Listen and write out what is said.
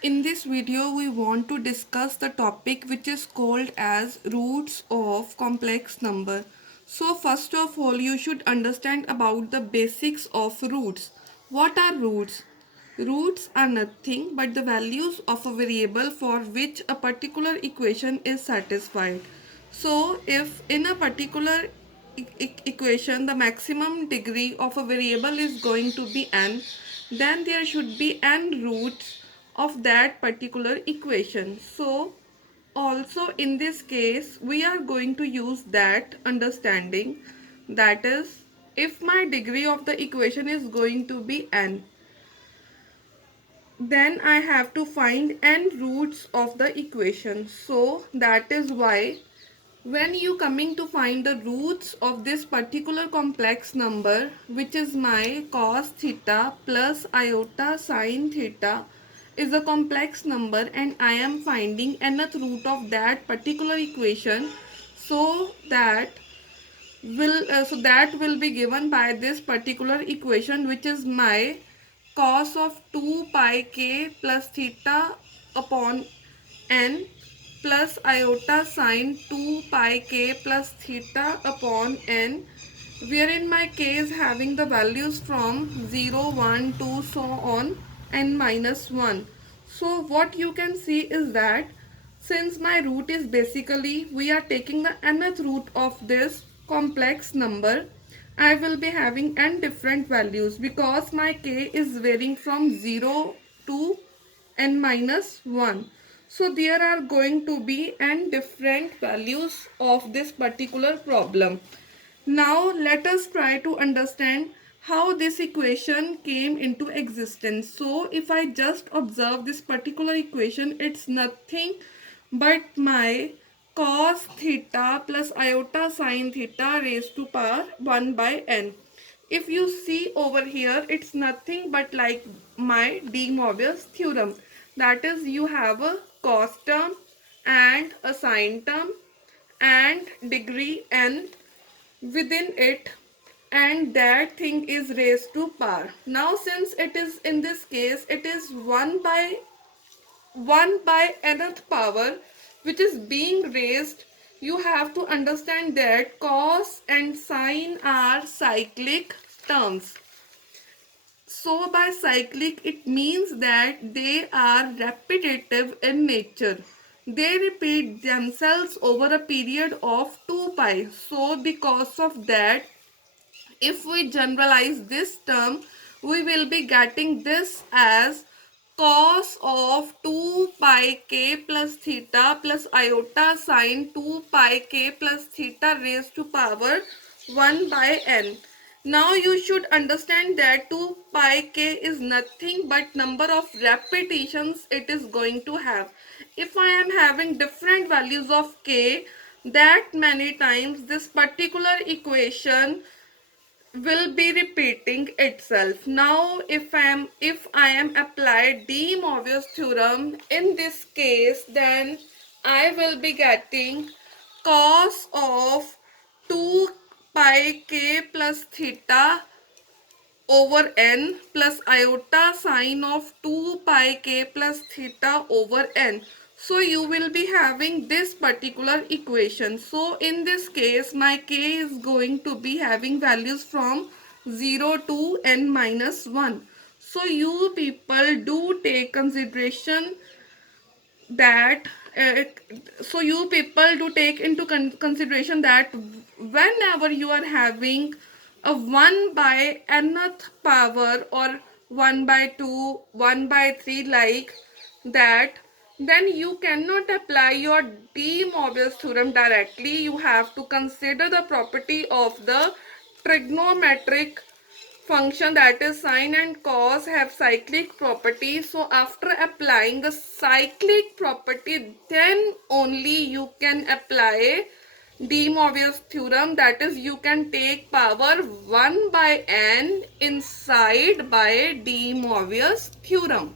In this video, we want to discuss the topic which is called as roots of complex number. So first of all, you should understand about the basics of roots. What are roots? Roots are nothing but the values of a variable for which a particular equation is satisfied. So if in a particular equation the maximum degree of a variable is going to be n, then there should be n roots of that particular equation. So also in this case we are going to use that understanding, that is, if my degree of the equation is going to be n, then I have to find n roots of the equation. So that is why when you coming to find the roots of this particular complex number, which is my cos theta plus iota sine theta, is a complex number and I am finding nth root of that particular equation, so that will be given by this particular equation, which is my cos of 2 pi k plus theta upon n plus iota sine 2 pi k plus theta upon n, wherein my k is having the values from 0, 1, 2, so on n minus 1. So what you can see is that since my root is basically, we are taking the nth root of this complex number, I will be having n different values because my k is varying from 0 to n minus 1. So there are going to be n different values of this particular problem. Now let us try to understand how this equation came into existence. So if I just observe this particular equation, it's nothing but my cos theta plus iota sine theta raised to power 1 by n. If you see over here, it's nothing but like my De Moivre's theorem. That is, you have a cos term and a sine term and degree n within it, and that thing is raised to power. Now since it is in this case, it is 1 by nth power which is being raised, you have to understand that cos and sine are cyclic terms. So by cyclic, it means that they are repetitive in nature. They repeat themselves over a period of 2 pi. So because of that, if we generalize this term, we will be getting this as cos of 2 pi k plus theta plus iota sine 2 pi k plus theta raised to power 1 by n. Now you should understand that 2 pi k is nothing but number of repetitions it is going to have. If I am having different values of k that many times, this particular equation will be repeating itself. Now if I am applied De Moivre's theorem in this case, then I will be getting cos of 2 pi k plus theta over n plus iota sine of 2 pi k plus theta over n. So you will be having this particular equation. So in this case, my k is going to be having values from 0 to n minus 1. So you people do take consideration that so you people do take into consideration that whenever you are having a 1 by nth power or 1 by 2, 1 by 3 like that, then you cannot apply your De Moivre's theorem directly. You have to consider the property of the trigonometric function, that is sine and cos have cyclic property. So after applying the cyclic property, then only you can apply De Moivre's theorem, that is you can take power 1 by n inside by De Moivre's theorem.